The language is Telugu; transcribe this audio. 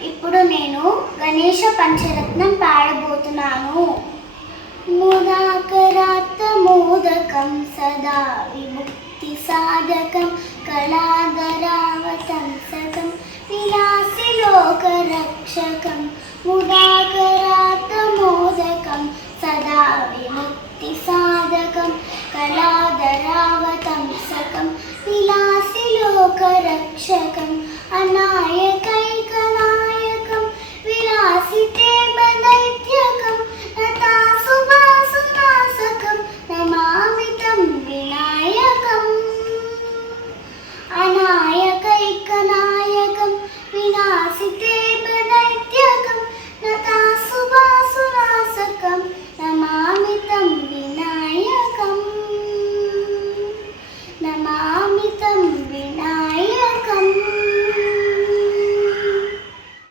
ఇప్పుడు నేను గణేష పంచరత్నం పాడబోతున్నాను. ముదాకరాత్త మోదకం సదా విముక్తి సాధకం కళాధరావతంసకం విలాసి లోకరక్షకం. ముదాకరాత్త మోదకం సదా విముక్తి సాధకం కళాధరావతంసకం విలాసి లోకరక్షకం. అనాయక